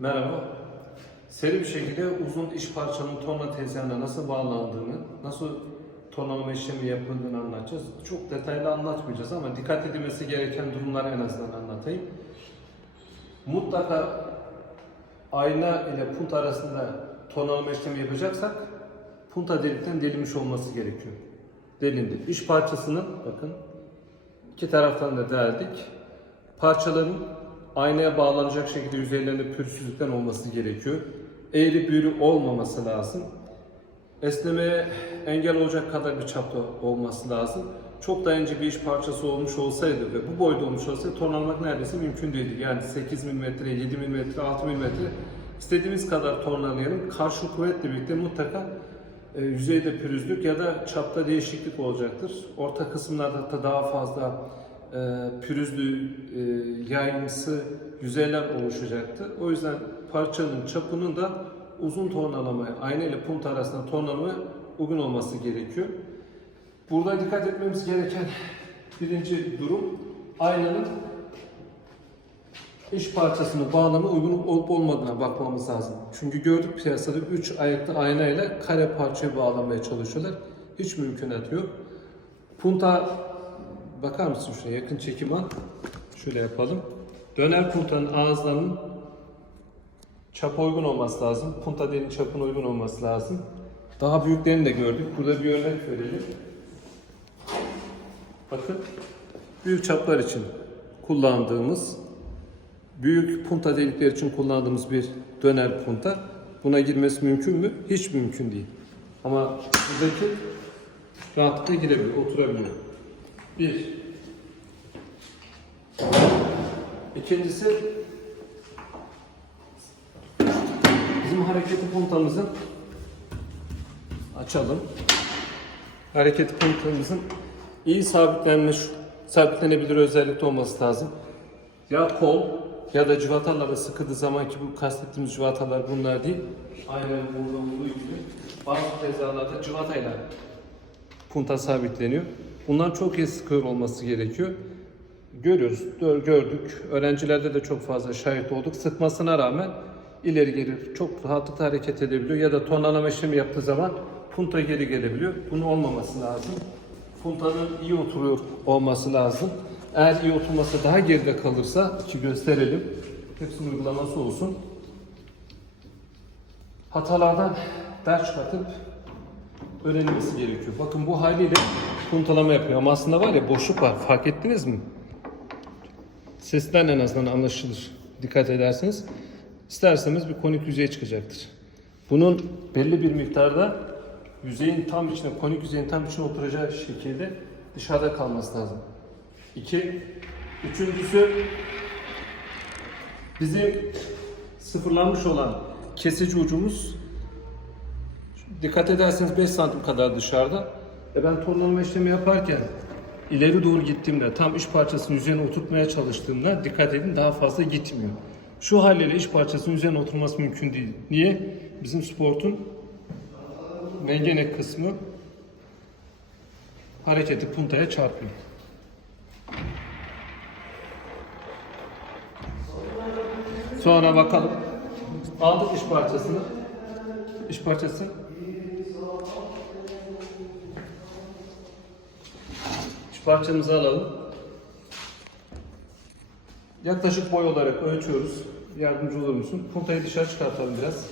Merhaba. Seri bir şekilde uzun iş parçanın torna tezgahına nasıl bağlandığını, nasıl tornalama işlemi yapıldığını anlatacağız. Çok detaylı anlatmayacağız ama dikkat edilmesi gereken durumları en azından anlatayım. Mutlaka ayna ile punt arasında tornalama işlemi yapacaksak punta delikten delinmiş olması gerekiyor. Delindi. İş parçasının bakın iki taraftan da deldik. Parçaların aynaya bağlanacak şekilde yüzeylerinde pürüzsüzlükten olması gerekiyor. Eğri büğrü olmaması lazım. Esnemeye engel olacak kadar bir çapta olması lazım. Çok da ince bir iş parçası olmuş olsaydı ve bu boyda olmuş olsaydı tornalamak neredeyse mümkün değildi. Yani 8 mm, 7 mm, 6 mm istediğimiz kadar tornalayalım. Karşı kuvvetle birlikte mutlaka e, yüzeyde pürüzlük ya da çapta değişiklik olacaktır. Orta kısımlarda da daha fazla e, pürüzlü, e, yayımsı yüzeyler oluşacaktır. O yüzden parçanın çapının da uzun tornalamaya, ayna ile punt arasında tornalamaya uygun olması gerekiyor. Burada dikkat etmemiz gereken birinci durum aynanın iş parçasını bağlama uygun olup olmadığına bakmamız lazım. Çünkü gördük piyasada 3 ayaklı ayna ile kare parçayı bağlamaya çalışıyorlar. Hiç mümkünatı yok. Punta bakar mısın şuraya yakın çekim al. Şöyle yapalım. Döner puntanın ağızlarının çapa uygun olması lazım. Punta delinin çapına uygun olması lazım. Daha büyüklerini de gördük. Burada bir örnek verelim. Bakın büyük çaplar için kullandığımız büyük punta delikleri için kullandığımız bir döner punta. Buna girmesi mümkün mü? Hiç mümkün değil. Ama buradaki rahatlıkla girebiliyor, oturabiliyor. Bir. İkincisi bizim hareketli puntamızın açalım. Hareketli puntamızın iyi sabitlenmiş, sabitlenebilir özellikte olması lazım. Ya kol ya da civatalara sıkıldığı zaman ki bu kastettiğimiz civatalar bunlar değil. Aynen burada olduğu gibi bazı tezalarda civatayla punta sabitleniyor. Bunlar çok iyi olması gerekiyor. Görüyoruz, gör- gördük. Öğrencilerde de çok fazla şahit olduk. Sıkmasına rağmen ileri geri çok rahatlıkla hareket edebiliyor. Ya da tonlama işlemi yaptığı zaman punta geri gelebiliyor. Bunun olmaması lazım. Puntanın iyi oturuyor olması lazım. Eğer iyi oturması daha geride kalırsa ki gösterelim. Hepsinin uygulaması olsun. Hatalardan ders çıkartıp öğrenilmesi gerekiyor. Bakın bu haliyle puntalama yapıyor ama aslında var ya boşluk var. Fark ettiniz mi? Sesten en azından anlaşılır. Dikkat ederseniz. İsterseniz bir konik yüzey çıkacaktır. Bunun belli bir miktarda yüzeyin tam içine, konik yüzeyin tam içine oturacağı şekilde dışarıda kalması lazım. İki. Üçüncüsü bizim sıfırlanmış olan kesici ucumuz dikkat ederseniz 5 santim kadar dışarıda. E ben tornalama işlemi yaparken ileri doğru gittiğimde tam iş parçasının üzerine oturtmaya çalıştığımda dikkat edin daha fazla gitmiyor. Şu haliyle iş parçasının üzerine oturması mümkün değil. Niye? Bizim sportun mengenek kısmı hareketi puntaya çarpıyor. Sonra bakalım. Aldık iş parçasını. İş parçası. İş parçamızı alalım. Yaklaşık boy olarak ölçüyoruz. Yardımcı olur musun? Puntayı dışarı çıkartalım biraz.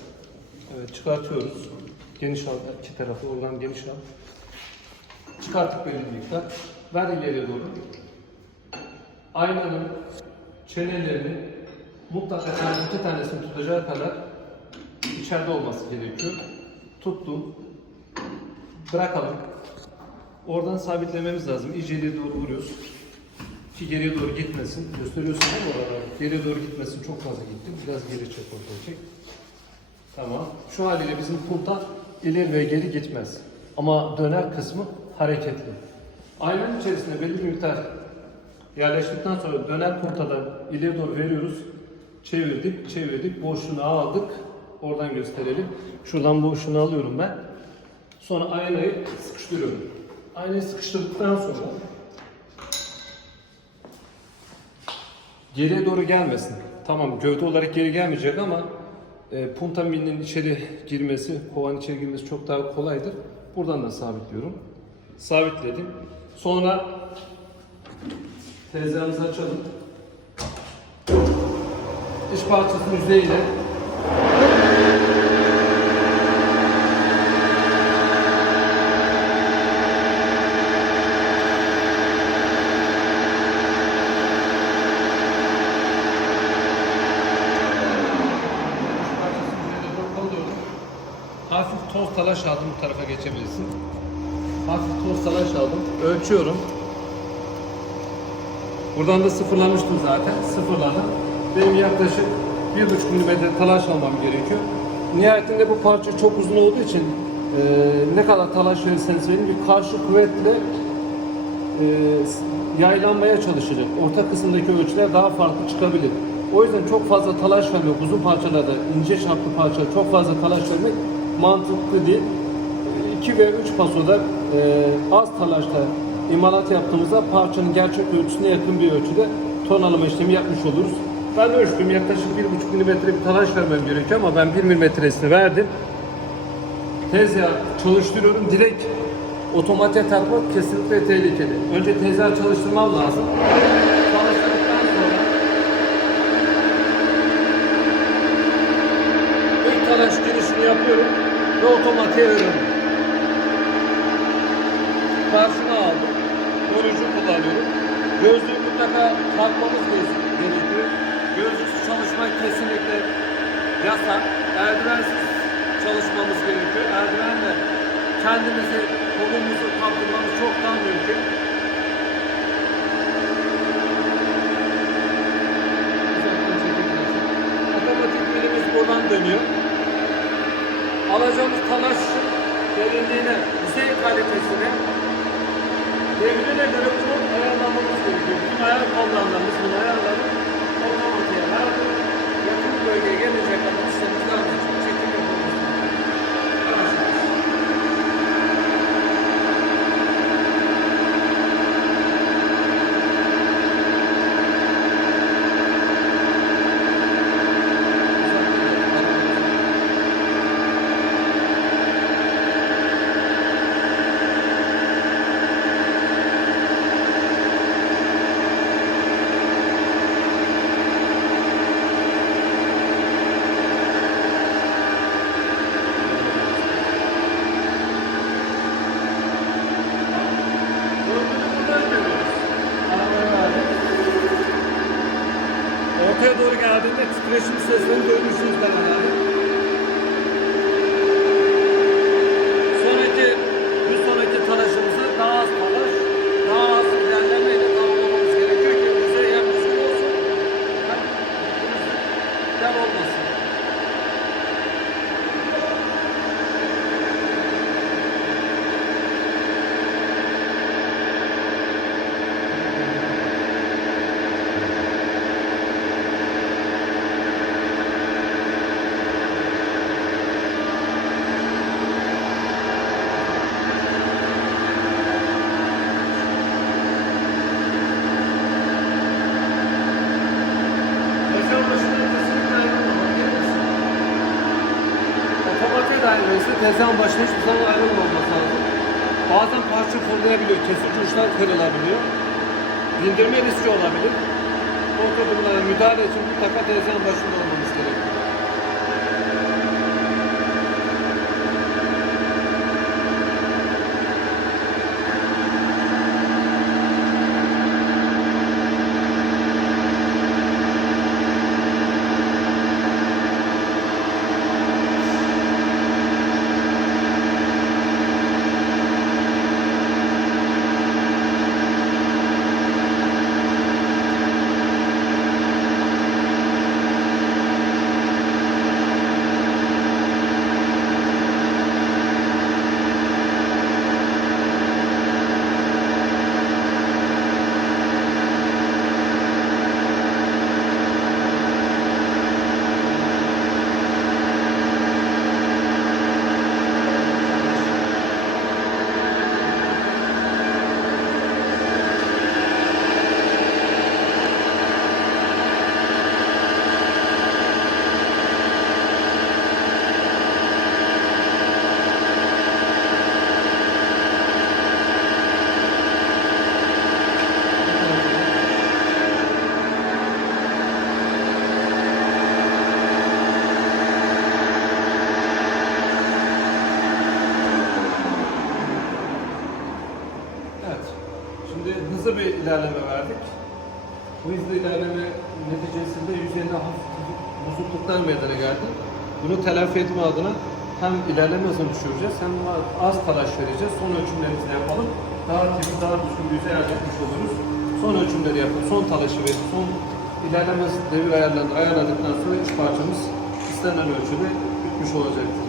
Evet çıkartıyoruz. Geniş al, iki tarafı oradan geniş al. Çıkarttık belli bir miktar. Ver ileriye doğru. Aynanın çenelerini mutlaka iki tanesini tutacağı kadar içeride olması gerekiyor. Tuttum. Bırakalım. Oradan sabitlememiz lazım. İleri doğru vuruyoruz. Ki geriye doğru gitmesin. Gösteriyorsun değil mi oraları? Geriye doğru gitmesin. Çok fazla gitti. Biraz geri çek ortaya çek. Tamam. Şu haliyle bizim punta ileri ve geri gitmez. Ama döner kısmı hareketli. Aynanın içerisine belli bir miktar yerleştikten sonra döner puntadan ileri doğru veriyoruz. Çevirdik, çevirdik, boşluğunu aldık. Oradan gösterelim. Şuradan boşluğunu alıyorum ben. Sonra aynayı sıkıştırıyorum. Aynayı sıkıştırdıktan sonra geriye doğru gelmesin. tamam gövde olarak geri gelmeyecek ama e, punta milinin içeri girmesi, kovanın içeri girmesi çok daha kolaydır. Buradan da sabitliyorum. Sabitledim. Sonra tezgahımızı açalım. İç parçasının yüzeyiyle İç parçasının yüzeyine doğru koyuyorum. Hafif toz talaş aldım bu tarafa geçebilirsin. Hafif toz talaş aldım. Ölçüyorum. Buradan da sıfırlamıştım zaten. Sıfırladım. Benim yaklaşık 1,5 milimetre talaş almam gerekiyor. Nihayetinde bu parça çok uzun olduğu için e, ne kadar talaş verirseniz verin bir karşı kuvvetle e, yaylanmaya çalışacak. Orta kısımdaki ölçüler daha farklı çıkabilir. O yüzden çok fazla talaş vermek, uzun parçalarda, ince çaplı parçalarda çok fazla talaş vermek mantıklı değil. 2 ve 3 pasoda e, az talaşla imalat yaptığımızda parçanın gerçek ölçüsüne yakın bir ölçüde tonalama işlemi yapmış oluruz. Ben ölçtüm yaklaşık 1,5 milimetre bir talaş vermem gerekiyor ama ben 1 milimetresini verdim. Tezgah çalıştırıyorum. Direkt otomatiğe takmak kesinlikle tehlikeli. Önce tezgah çalıştırmam lazım. Çalıştırdıktan sonra ilk talaş girişini yapıyorum ve otomatiğe veriyorum. Karşıma aldım. Koruyucu kullanıyorum. Gözlüğü mutlaka takmamız gerekiyor. Gözlüksüz çalışmak kesinlikle yasak. Eldivensiz çalışmamız gerekiyor. Eldivenle kendimizi, kolumuzu kaptırmamız çok daha mümkün. Otomatik birimiz buradan dönüyor. Alacağımız talaş derinliğine, yüzey kalitesine devrine göre bunu ayarlamamız gerekiyor. Bütün ayar kollarlarımız bunu ayarlayıp otomatiğe verdik. Yakın bölgeye gelecek kadar işlemimizi devam edecek. Çekim yapmamız Yavaş yavaş. Ortaya doğru geldiğinde titreşim seslerini duymuşsunuzdur herhalde. Sonraki, bir sonraki talaşımızı daha az talaş, daha az ilerlemeyle tamamlamamız gerekiyor ki bize hem düzgün olsun hem dem olmasın. Yaşam başından kesinlikle ayrılmamak gerekirsin. Otomatiğe dair verirse tezgahın başına hiçbir zaman ayrılmaması lazım. Bazen parça fırlayabiliyor, kesici uçlar kırılabiliyor. Bindirme riski olabilir. O durumlara müdahale için mutlaka tezgahın başında olmamız ilerleme verdik. Bu hızlı ilerleme neticesinde yüzeyinde hafif bozukluklar meydana geldi. Bunu telafi etme adına hem ilerleme hızını düşüreceğiz hem az talaş vereceğiz. Son ölçümlerimizi yapalım. Daha temiz, daha düzgün bir yüzey elde etmiş oluruz. Son ölçümleri yapıp son talaşı ve son ilerleme devir ayarlarını ayarladıktan sonra iş parçamız istenen ölçüde bitmiş olacaktır.